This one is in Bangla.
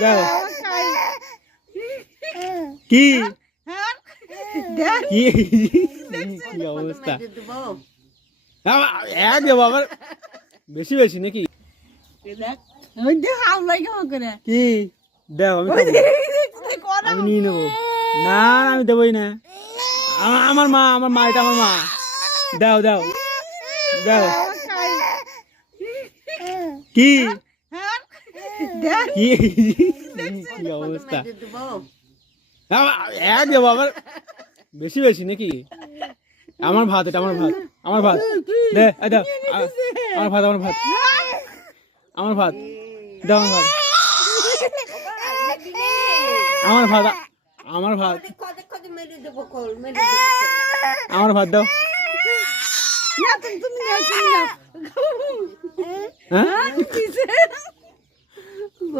দাও কি কি কি অবস্থা এক দেবো আবার বেশি বেশি নাকি কি দেও আমি নিয়ে নেবো না আমি দেবোই না আমার মা এটা আমার মা দাও দাও দাও কি কি কি অবস্থা এক দেবো আবার বেশি বেশি নাকি আমার ভাত এটা আমার ভাত দে দাও আমার ভাত আমার ভাত দাও আমার ভাত আমার ভাত আমার ভাত দাও হ্যাঁ